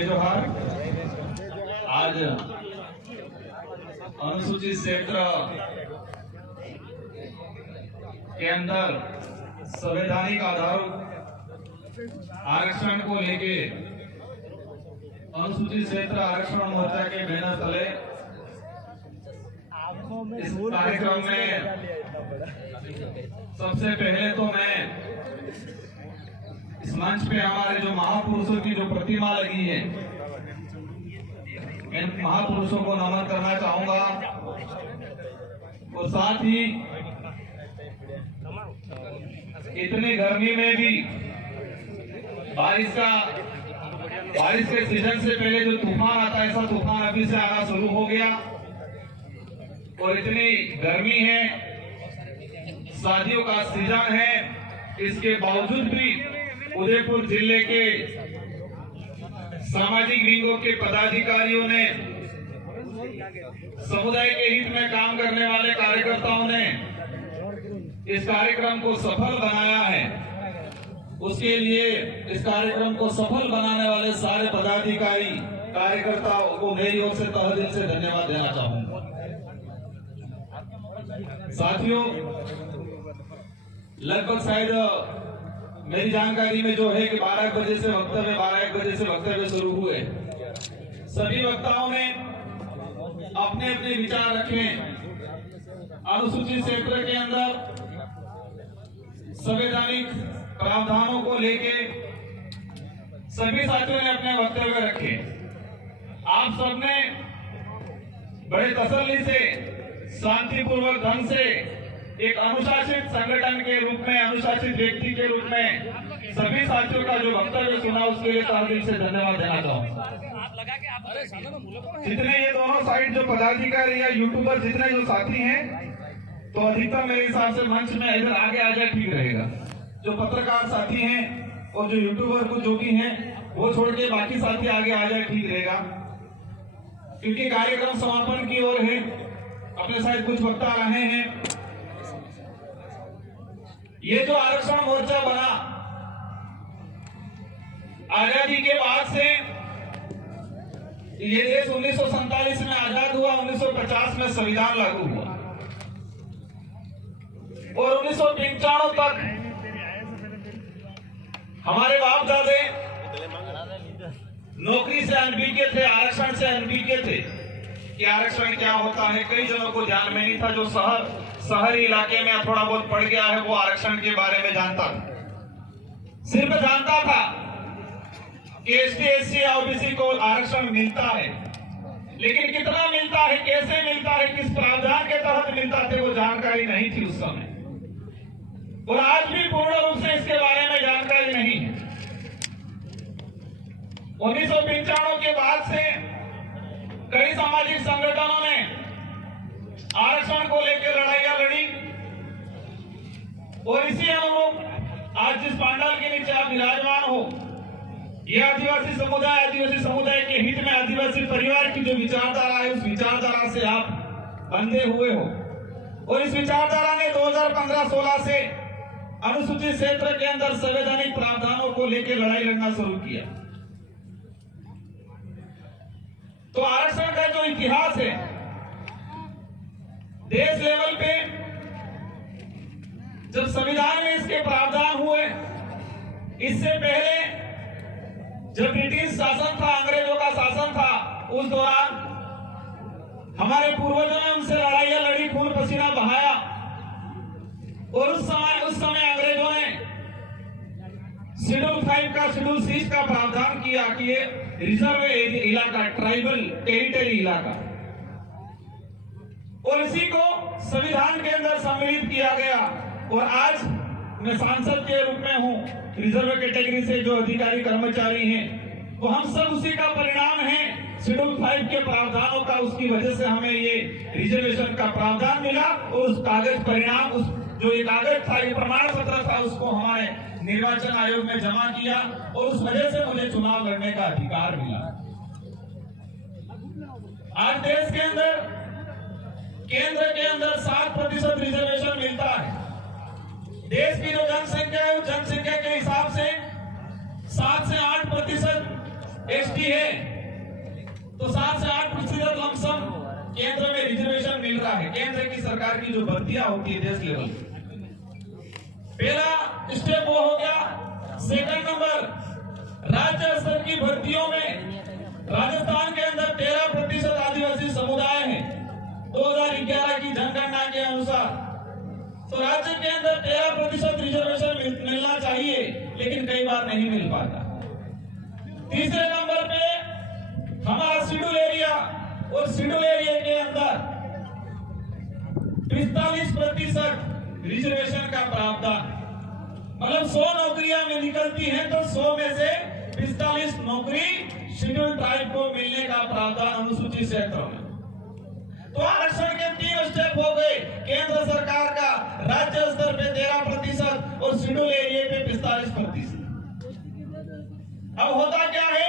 जोहार। आज अनुसूचित क्षेत्र के अंदर संवैधानिक आधार आरक्षण को लेके अनुसूचित क्षेत्र आरक्षण मोर्चा के बैनर तले इस कार्यक्रम में सबसे पहले तो मैं इस मंच पे हमारे जो महापुरुषों की जो प्रतिमा लगी है, इन महापुरुषों को नमन करना चाहूंगा। और साथ ही इतनी गर्मी में भी बारिश के सीजन से पहले जो तूफान आता है, ऐसा तूफान अभी से आना शुरू हो गया। और इतनी गर्मी है, शादियों का सीजन है, इसके बावजूद भी उदयपुर जिले के सामाजिक विंगों के पदाधिकारियों ने, समुदाय के हित में काम करने वाले कार्यकर्ताओं ने इस कार्यक्रम को सफल बनाया है। उसके लिए इस कार्यक्रम को सफल बनाने वाले सारे पदाधिकारी कार्यकर्ताओं को मेरी ओर से तहे दिल से धन्यवाद देना चाहूंगा। साथियों, लगभग शायद मेरी जानकारी में जो है कि 12 बजे से वक्तव्य शुरू हुए। सभी वक्ताओं ने अपने अपने विचार रखे। अनुसूचित क्षेत्र के अंदर संवैधानिक प्रावधानों को लेके सभी साथियों ने अपने वक्तव्य रखे। आप सबने बड़े तसल्ली से, शांतिपूर्वक ढंग से एक अनुशासित संगठन के रूप में, अनुशासित व्यक्ति के रूप में सभी साथियों का जो वक्तव्य सुना, उसके लिए तहे दिल से धन्यवाद देना चाहूंगा। जितने ये दोनों साइड जो पदाधिकारी या यूट्यूबर जितने जो साथी हैं, तो अधिकतर मेरे हिसाब से मंच में इधर आगे आ जाए ठीक रहेगा। जो पत्रकार साथी हैं और जो यूट्यूबर को जो भी हैं, वो छोड़ के बाकी साथी आगे आ जाए ठीक रहेगा, क्योंकि कार्यक्रम समापन की ओर है। अपने साथ कुछ वक्ता रहे हैं। ये जो आरक्षण मोर्चा बना, आजादी के बाद से ये देश 1947 में आजाद हुआ, 1950 में संविधान लागू हुआ और 1995 तक हमारे बाप दादे नौकरी से अनभिज्ञ थे, आरक्षण से अनभिज्ञ थे कि आरक्षण क्या होता है। कई जनों को ध्यान में नहीं था। जो शहरी इलाके में थोड़ा बहुत पड़ गया है, वो आरक्षण के बारे में जानता था। सिर्फ जानता था कि एसटी, एससी या ओबीसी को आरक्षण मिलता है, लेकिन कितना मिलता है, कैसे मिलता है, किस प्रावधान के तहत मिलता थे, वो जानकारी नहीं थी उस समय। और आज भी पूर्ण रूप से इसके बारे में जानकारी नहीं है। 1995 के बाद से कई सामाजिक संगठनों ने आरक्षण को लेकर लड़ाइयां लड़ी और इसी अनुरूप आज जिस पंडाल के नीचे आप विराजमान हो, ये आदिवासी समुदाय के हित में आदिवासी परिवार की जो विचारधारा है, उस विचारधारा से आप बंधे हुए हो। और इस विचारधारा ने 2015-16 से अनुसूचित क्षेत्र के अंदर संवैधानिक प्रावधानों को लेकर लड़ाई लड़ना शुरू किया। तो आरक्षण का जो इतिहास है, देश लेवल पे जब संविधान में इसके प्रावधान हुए, इससे पहले जब ब्रिटिश शासन था, अंग्रेजों का शासन था, उस दौरान हमारे पूर्वजों ने उनसे लड़ाइयां लड़ी, खून पसीना बहाया। और उस समय अंग्रेजों ने शेड्यूल 5 का, शेड्यूल 6 का प्रावधान किया कि ये रिजर्व इलाका, ट्राइबल टेरिटरी इलाका, और इसी को संविधान के अंदर सम्मिलित किया गया। और आज मैं सांसद के रूप में हूं, रिजर्व कैटेगरी से जो अधिकारी कर्मचारी हैं, तो हम सब उसी का परिणाम है, शेड्यूल 5 के प्रावधानों का। उसकी वजह से हमें ये रिजर्वेशन का प्रावधान मिला और उस कागज परिणाम, उस जो ये कागज था, ये प्रमाण पत्र था, उसको हमारे निर्वाचन आयोग में जमा किया और उस वजह से मुझे चुनाव लड़ने का अधिकार मिला। आज देश के अंदर, केंद्र के अंदर 7% रिजर्वेशन मिलता है। देश की जो जनसंख्या है, उस जनसंख्या के हिसाब से 7 से 8% एसटी है तो 7 से 8% लमसम केंद्र में रिजर्वेशन मिल रहा है। केंद्र की सरकार की जो भर्तियां होती है देश लेवल, पहला स्टेप वो हो गया। सेकंड नंबर, राज्य स्तर की भर्तियों में राजस्थान के अंदर 13% आदिवासी समुदाय है 2011 की जनगणना के अनुसार। तो राज्य के अंदर 13% रिजर्वेशन मिलना चाहिए, लेकिन कई बार नहीं मिल पाता। तीसरे नंबर पे हमारा शेड्यूल एरिया, और शेड्यूल एरिया के अंदर 45% रिजर्वेशन का प्रावधान, मतलब 100 नौकरियां में निकलती हैं तो 100 में से 45 नौकरी शेड्यूल ट्राइब को मिलने का प्रावधान अनुसूचित क्षेत्रों में। तो आरक्षण के 3 स्टेप हो गए, केंद्र सरकार का राज्य स्तर पे 13% और शेड्यूल एरिया पे 45%। अब होता क्या है,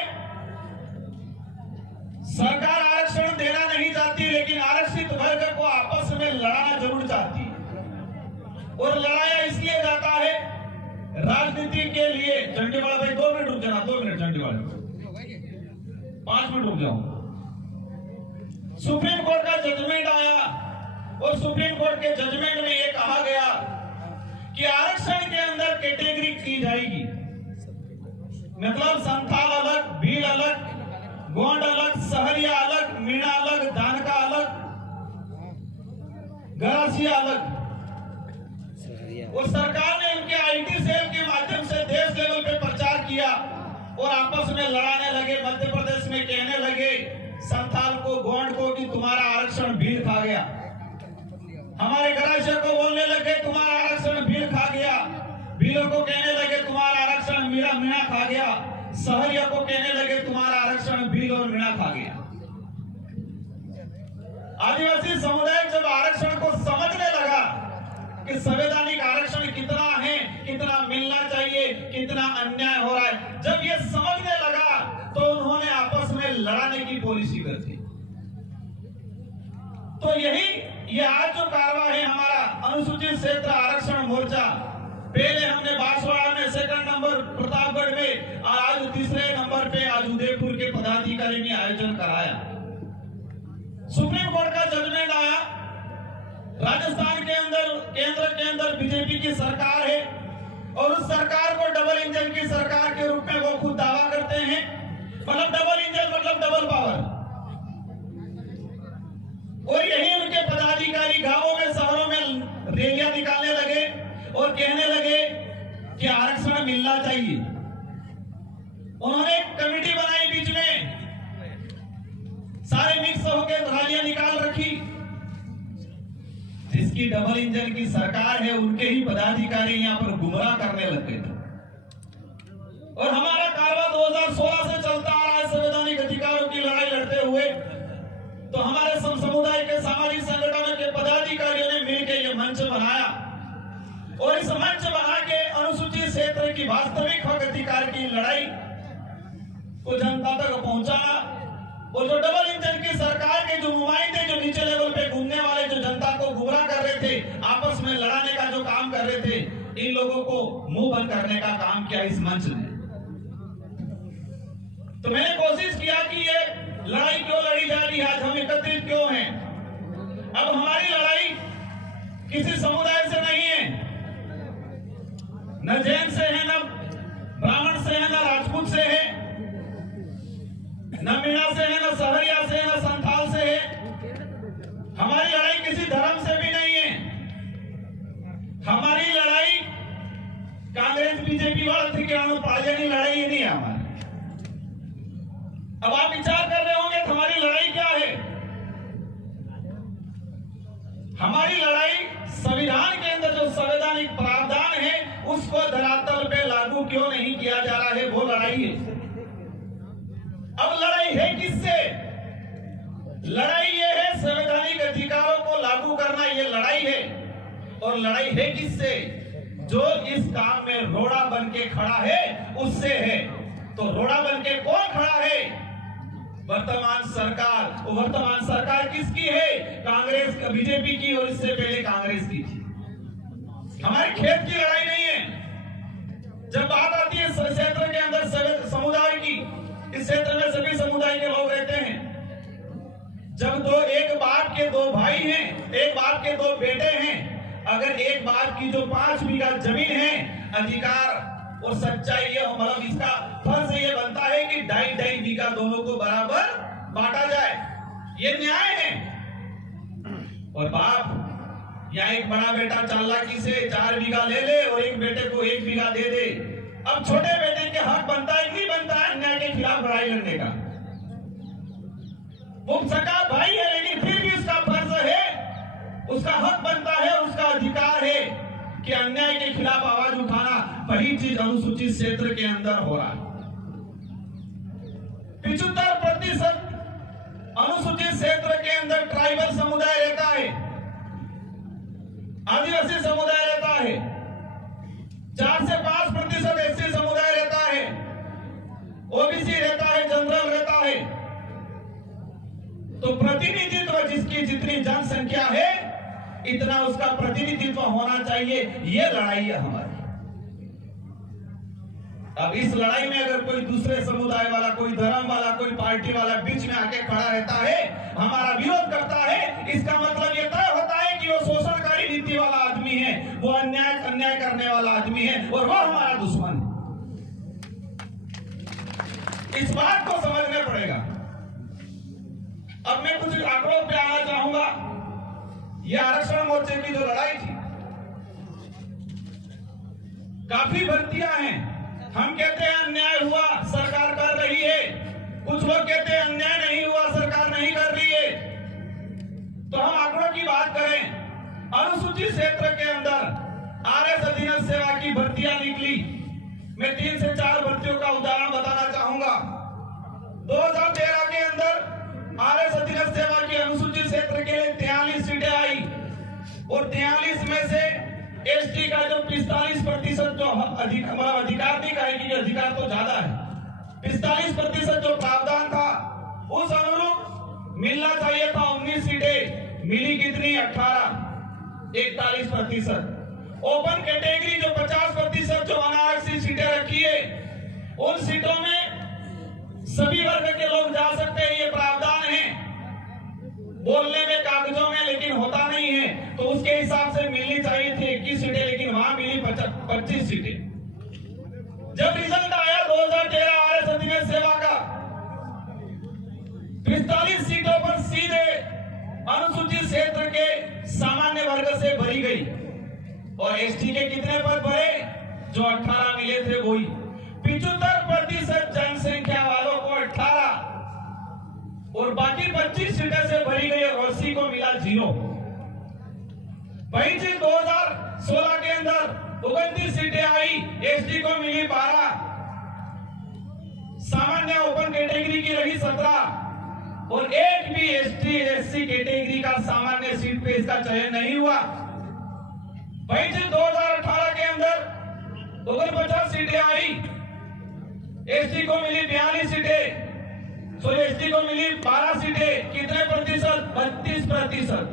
सरकार आरक्षण देना नहीं चाहती, लेकिन आरक्षित वर्ग को आपस में लड़ाना जरूर चाहती है। और लड़ाया इसलिए जाता है राजनीति के लिए। चंडीवाल भाई 2 मिनट रुक जाना, 2 मिनट चंडीवाल, 5 मिनट रुक जाओ। सुप्रीम कोर्ट का जजमेंट आया और सुप्रीम कोर्ट के जजमेंट में यह कहा गया कि आरक्षण के अंदर कैटेगरी की जाएगी, मतलब संथाल अलग, भील अलग, गोंड अलग, सहरिया अलग, मीणा अलग, दानका अलग, गरासिया अलग। और सरकार ने इनके आईटी सेल के माध्यम से देश लेवल पे प्रचार किया और आपस में लड़ाने लगे। मध्य प्रदेश में कहने लगे संथाल को, गोंड को कि तुम्हारा आरक्षण भील खा गया। हमारे गरासिया को बोलने लगे तुम्हारा आरक्षण भील खा गया। भीलों को कहने लगे तुम्हारा आरक्षण मीणा खा गया। सहरिया को कहने लगे तुम्हारा आरक्षण भील और मीणा खा गया। आदिवासी समुदाय जब आरक्षण को समझने लगा कि संवैधानिक आरक्षण कितना है, कितना मिलना चाहिए, कितना अन्याय हो रहा है, जब ये समझने लगा तो उन्होंने आपस में लड़ाने की पॉलिसी कर दी। तो यही ये आज जो कारवा है हमारा अनुसूचित क्षेत्र आरक्षण मोर्चा, पहले हमने बांसवाड़ा में, सेकंड नंबर प्रतापगढ़ में, और आज तीसरे नंबर पे आज उदयपुर के पदाधिकारी ने आयोजन कराया। सुप्रीम कोर्ट का जजमेंट आया, राजस्थान के अंदर केंद्र के अंदर बीजेपी की सरकार है और उस सरकार को डबल इंजन की सरकार के रूप में वो खुद दावा करते हैं। मतलब डबल इंजन मतलब डबल पावर। और यही उनके पदाधिकारी गांवों में, शहरों में रैलियां निकालने लगे और कहने लगे कि आरक्षण मिलना चाहिए। उन्होंने एक कमेटी बनाई, बीच में सारे मिक्स होकर रैलियां निकाल रखी। जिसकी डबल इंजन की सरकार है उनके ही पदाधिकारी यहां पर गुमराह करने लग गए थे। और हमारा कारवा 2016 से चलता आ रहा है संवैधानिक अधिकारों की लड़ाई लड़ते हुए। तो हमारे समुदाय के सामाजिक संगठनों के पदाधिकारियों ने मिलकर यह मंच बनाया और इस मंच बना के अनुसूचित क्षेत्र की वास्तविक हक अधिकार की लड़ाई को जनता तक पहुंचाना। और जो डबल इंजन की सरकार के जो नुमाइंदे जो नीचे लेवल पे घूमने वाले जो जनता को गुमराह कर रहे थे, आपस में लड़ाने का जो काम कर रहे थे, इन लोगों को मुंह बंद करने का काम किया इस मंच ने। तो मैंने कोशिश किया कि ये लड़ाई क्यों लड़ी जा रही है, आज हम एकत्रित क्यों हैं। अब हमारी लड़ाई किसी समुदाय से नहीं है, न जैन से है, न ब्राह्मण से है, न राजपूत से है, न मीणा से है, न सहरिया से है, न संथाल से है। हमारी लड़ाई किसी धर्म से भी नहीं है। हमारी लड़ाई कांग्रेस बीजेपी वाला पार्टी लड़ाई ही नहीं है हमारी। अब आप विचार कर रहे होंगे हमारी लड़ाई क्या है। हमारी लड़ाई संविधान के अंदर जो संवैधानिक प्रावधान है उसको धरातल पे लागू क्यों नहीं किया जा रहा है, वो लड़ाई है। अब लड़ाई है किससे? लड़ाई ये है संवैधानिक अधिकारों को लागू करना, ये लड़ाई है। और लड़ाई है किससे? जो इस काम में रोड़ा बन के खड़ा है उससे है। तो रोड़ा बन के कौन खड़ा है? वर्तमान सरकार। वर्तमान सरकार किसकी है? कांग्रेस, बीजेपी की, और इससे पहले कांग्रेस की थी। हमारे खेत की लड़ाई नहीं है। जब बात आती है क्षेत्र के अंदर समुदाय की, इस क्षेत्र में सभी समुदाय के लोग रहते हैं। जब एक बाप के दो भाई हैं, एक बाप के दो बेटे हैं, अगर एक बाप की जो 5 बीघा जमीन है, अधिकार और सच्चाई ये मतलब इसका फर्ज ये बनता है कि 2.5 बीघा दोनों को बराबर बांटा जाए, ये न्याय है। और बाप या एक बड़ा बेटा चालाकी से 4 बीघा ले ले और एक बेटे को 1 बीघा दे दे, अब छोटे बेटे के हक बनता है कि नहीं बनता है अन्याय के खिलाफ लड़ाई लड़ने का? वो सगा भाई है लेकिन फिर भी उसका फर्ज है, उसका हक बनता है, उसका अधिकार है कि अन्याय के खिलाफ आवाज उठाना। वही चीज अनुसूचित क्षेत्र के अंदर हो रहा है। 75% अनुसूचित क्षेत्र के अंदर ट्राइबल समुदाय रहता है, आदिवासी समुदाय रहता है, 4 से 5% एससी समुदाय रहता है, ओबीसी रहता है, जनरल रहता है। तो प्रतिनिधित्व जिसकी जितनी जनसंख्या है इतना उसका प्रतिनिधित्व होना चाहिए, ये लड़ाई है हमारी। अब इस लड़ाई में अगर कोई दूसरे समुदाय वाला, कोई धर्म वाला, कोई पार्टी वाला बीच में आके खड़ा रहता है, हमारा विरोध करता है, इसका मतलब ये तय होता है कि वो शोषणकारी नीति वाला आदमी है, वो अन्याय करने वाला आदमी है और वो हमारा दुश्मन है। इस बात को समझना पड़ेगा। अब मैं कुछ आंकड़ों पे आना चाहूंगा। यह आरक्षण मोर्चे की जो लड़ाई थी, काफी भर्तियां हैं। हम कहते हैं अन्याय हुआ, सरकार कर रही है, कुछ लोग कहते हैं अन्याय नहीं हुआ, सरकार नहीं कर रही है। तो हम आंकड़ों की बात करें, अनुसूचित क्षेत्र के अंदर आरएस अधीनस्थ सेवा की भर्तियां निकली। मैं 3 से 4 भर्तियों का उदाहरण बताना चाहूंगा। 2013 के अंदर आरएस अधीनस्थ सेवा की अनुसूचित क्षेत्र के लिए 43 सीटें आई और 43 में से एसटी का जो 45% जो अधिकार नहीं कहेगी, अधिकार तो ज्यादा है, 45% जो प्रावधान था उस अनुरूप मिलना चाहिए था 19 सीटें, मिली कितनी? 18, 41%। ओपन कैटेगरी जो 50% जो अनारक्षित सीटें रखी है, उन सीटों में सभी वर्ग के लोग जा सकते हैं, ये प्रावधान है बोलने में, कागजों में, लेकिन होता नहीं है। तो उसके हिसाब से मिलनी चाहिए थी 21 सीटें, लेकिन वहां मिली 25 सीटें। जब रिजल्ट आया 2013 आरएस अधीनस्थ सेवा का, 45 सीटों पर सीधे अनुसूचित क्षेत्र के सामान्य वर्ग से भरी गई और एसटी के कितने पद भरे? जो 18 मिले थे वही। 75% जनसंख्या वालों को 18 और बाकी 25 सीटें से भरी गई और एससी को मिला 0। वही चीज 2016 के अंदर 29 सीटें आई, एसटी को मिली 12, सामान्य ओपन कैटेगरी की रही 17 और एक भी एसटी एससी कैटेगरी का सामान्य सीट पे इसका चयन नहीं हुआ। वही चीज 2018 के अंदर 49 सीटें आई, एसटी को मिली 42 सीटें, तो एसटी को मिली 12 सीटें, कितने प्रतिशत? 32%।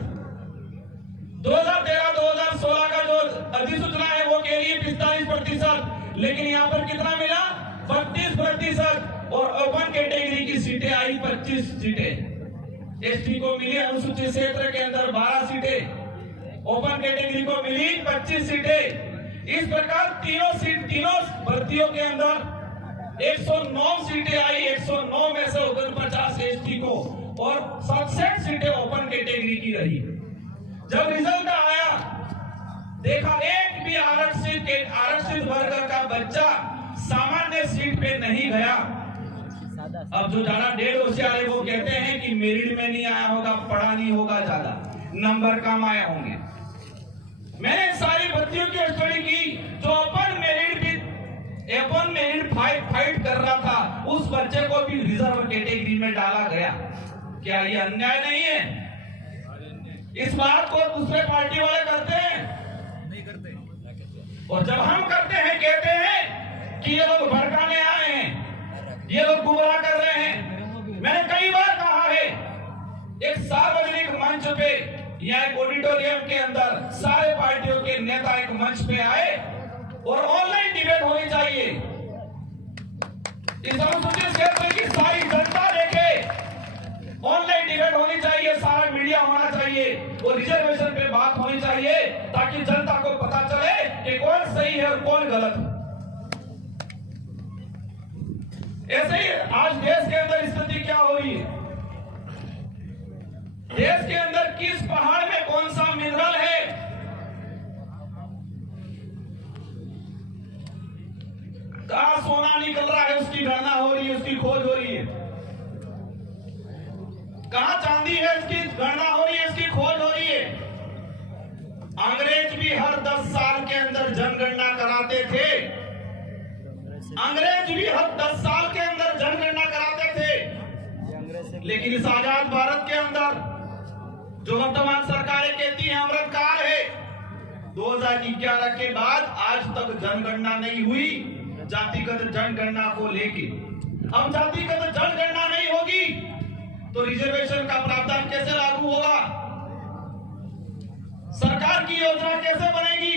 2013-2016 का जो अधिसूचना है वो कह रही है 45%, लेकिन यहाँ पर कितना मिला? 32% और ओपन कैटेगरी की सीटें आई 25 सीटें। एसटी को मिली अनुसूचित क्षेत्र के अंदर 12 सीटें, ओपन कैटेगरी को मिली 25 सीटें। इस प्रकार तीनों भर्तियों के अंदर 109 सीटें आई, 109 में से 49 एसटी को और 67 सीटें ओपन कैटेगरी की रही। जब रिजल्ट आया, देखा एक भी आरक्षित वर्ग का बच्चा सामान्य सीट पे नहीं गया। अब जो ज्यादा डेढ़ होशियार है वो कहते हैं कि मेरिट में नहीं आया होगा, पढ़ा नहीं होगा, ज्यादा नंबर कम आए होंगे। मैंने सारी भर्तियों की स्टडी की, जो ओपन मेरिट फाइट कर रहा था, उस बच्चे को भी रिजर्व कैटेगरी में डाला गया। क्या ये अन्याय नहीं है? इस बात को दूसरे पार्टी वाले करते हैं? नहीं करते। और जब हम करते हैं, कहते हैं कि ये लोग भड़काने आए हैं, ये लोग गुमराह कर रहे हैं। मैंने कई बार कहा है, एक सार्वजनिक मंच पे या एक ऑडिटोरियम के अंदर सारे पार्टियों के नेता एक मंच पे आए और ऑनलाइन डिबेट होनी चाहिए। इस अनुसूचित क्षेत्र की सारी जनता देखे, ऑनलाइन डिबेट होनी चाहिए, सारा मीडिया होना चाहिए, वो रिजर्वेशन पे बात होनी चाहिए ताकि जनता को पता चले कि कौन सही है और कौन गलत है। ऐसे ही आज देश के अंदर स्थिति क्या हो रही है, देश के अंदर किस पहाड़ में कौन सा मिनरल है, कहां सोना निकल रहा है उसकी गणना हो रही है, उसकी खोज हो रही है, कहां चांदी है इसकी गणना हो रही है, इसकी खोज हो रही है। अंग्रेज भी हर 10 साल के अंदर जनगणना कराते थे, अंग्रेज भी हर 10 साल के अंदर जनगणना कराते थे, लेकिन इस आजाद भारत के अंदर जो वर्तमान सरकारें कहती है अमृतकाल है, 2011 के बाद आज तक जनगणना नहीं हुई जातिगत जनगणना को लेके। अब जातिगत जनगणना नहीं होगी तो रिजर्वेशन का प्रावधान कैसे लागू होगा, सरकार की योजना कैसे बनेगी,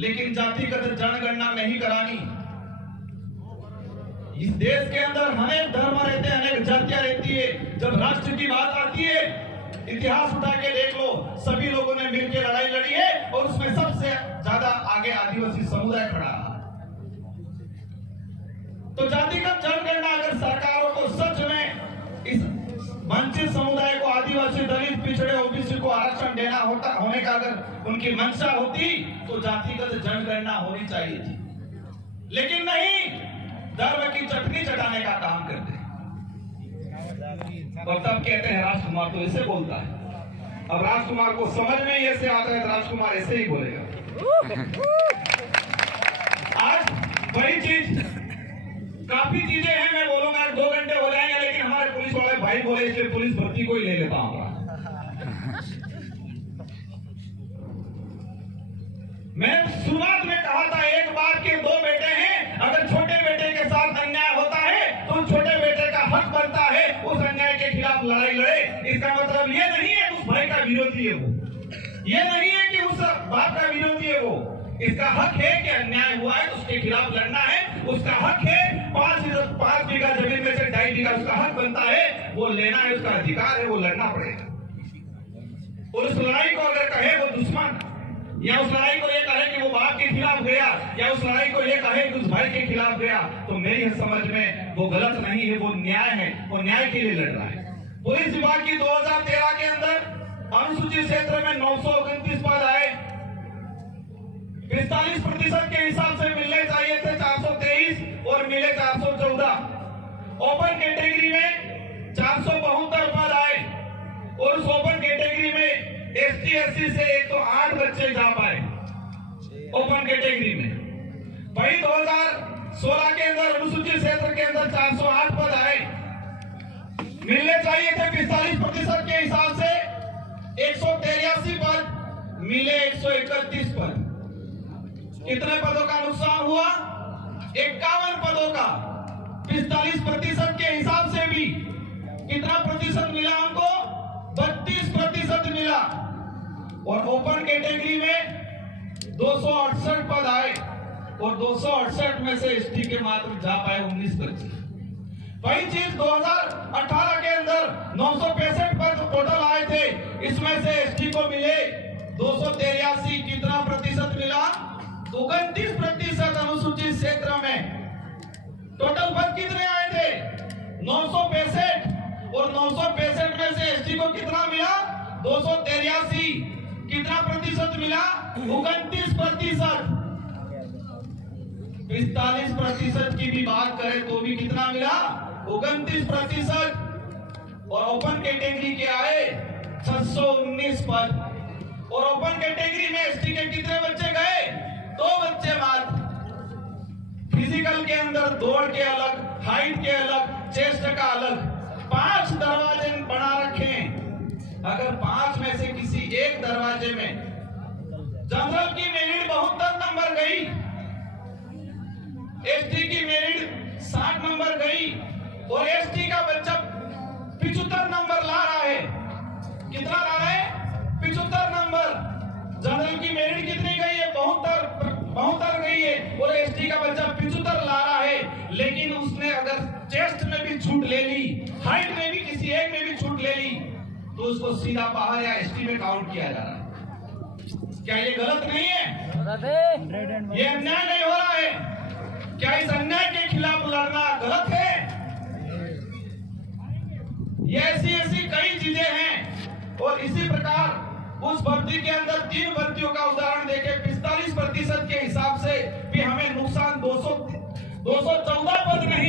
लेकिन जातिगत जनगणना नहीं करानी। इस देश के अंदर अनेक धर्म रहते हैं, अनेक जातियां रहती है, जब राष्ट्र की बात आती है इतिहास उठा के देख लो, सभी लोगों ने मिलकर लड़ाई लड़ी है और उसमें सबसे ज्यादा आगे आदिवासी समुदाय खड़ा है। तो जातिगत जनगणना अगर सरकारों को सच में इस वंचित समुदाय को, आदिवासी, दलित, पिछड़े, ओबीसी को आरक्षण देना होने का अगर उनकी मंशा होती तो जातिगत जनगणना होनी चाहिए थी, लेकिन नहीं, धर्म की चटनी चटाने का काम करते हैं। और तब कहते हैं राजकुमार तो ऐसे बोलता है। अब राजकुमार को समझ में ऐसे आता है तो राजकुमार ऐसे ही बोलेगा। आज बड़ी चीज, काफी चीजें हैं, मैं बोलूंगा 2 घंटे हो जाएंगे, लेकिन हमारे पुलिस वाले भाई बोले इसलिए पुलिस भर्ती को ही ले लेता हूं। मैंने शुरुआत में कहा था एक बाप के 2 बेटे हैं, अगर छोटे बेटे के साथ अन्याय होता है तो छोटे बेटे का हक बनता है उस अन्याय के खिलाफ लड़ाई लड़े। इसका मतलब ये नहीं है उस भाई का विरोधी है वो, ये नहीं है कि उस बाप का विरोधी है वो, इसका हक है कि अन्याय हुआ है तो उसके खिलाफ लड़ना है, उसका हक है 5 बीघा जमीन में से 2.5 बीघा उसका हक बनता है, वो लेना है, उसका अधिकार है, वो लड़ना पड़ेगा। और उस लड़ाई को अगर कहे वो दुश्मन, या उस लड़ाई को ये कहे कि वो बाप के खिलाफ गया, या उस लड़ाई को ये कहे कि उस भाई के खिलाफ गया, तो मेरी समझ में वो गलत नहीं है, वो न्याय है, वो न्याय के लिए लड़ रहा है। पुलिस विभाग की 2013 के अंदर अनुसूचित क्षेत्र में 929 पद आए, 45% के हिसाब से मिलने चाहिए थे 423 और मिले 414। ओपन कैटेगरी में 472 पद आए और उस ओपन कैटेगरी में एसटी एससी से 108 बच्चे जा पाए ओपन कैटेगरी में। वही 2016 के अंदर अनुसूचित क्षेत्र के अंदर 408 पद आए, मिलने चाहिए थे 45% के हिसाब से 183 पद, मिले 131 पद। कितने पदों का नुकसान हुआ? 51 पदों का। 45% के हिसाब से भी कितना प्रतिशत मिला हमको? 32% मिला। और ओपन कैटेगरी में 268 पद आए और 268 में से एसटी के मात्र जा पाए 19 बच्चे। वही चीज 2018 के अंदर 965 पद टोटल आए थे, इसमें से एसटी को मिले 283। कितना प्रतिशत मिला? 29% अनुसूचित क्षेत्र में। टोटल पद कितने आए थे? 965 और 965 में से एसटी को कितना मिला? 283। कितना प्रतिशत मिला? 29%। 45% की भी बात करें तो भी कितना मिला? 29%। और ओपन कैटेगरी के आए 619 पद और ओपन कैटेगरी में एसटी के कितने बच्चे गए? 2 बच्चे मात्र। फिजिकल के अंदर दौड़ के अलग, हाइट के अलग, चेस्ट का अलग 5 दरवाजे बना रखे हैं। अगर 5 में से किसी एक दरवाजे में जनरल की मेरिट 72 नंबर गई, एसटी की मेरिट 60 नंबर गई और एसटी का बच्चा 75 नंबर ला रहा है। कितना ला रहा है? 75 नंबर। जनरल की मेरिट कितनी गई है? 72 गई है और एसटी का बच्चा 75 ला रहा है, लेकिन उसने अगर चेस्ट में भी छूट ले ली, हाइट में भी किसी एक में भी छूट ले ली, तो उसको सीधा बाहर या एसटी में काउंट किया जा रहा है। क्या ये गलत नहीं है? ये अन्याय नहीं हो रहा है? क्या इस अन्याय के खिलाफ लड़ना गलत है? ये ऐसी कई चीजें हैं। और इसी प्रकार उस भर्ती के अंदर 3 भर्तियों का उदाहरण देके 45% के हिसाब से भी हमें नुकसान 214 पद नहीं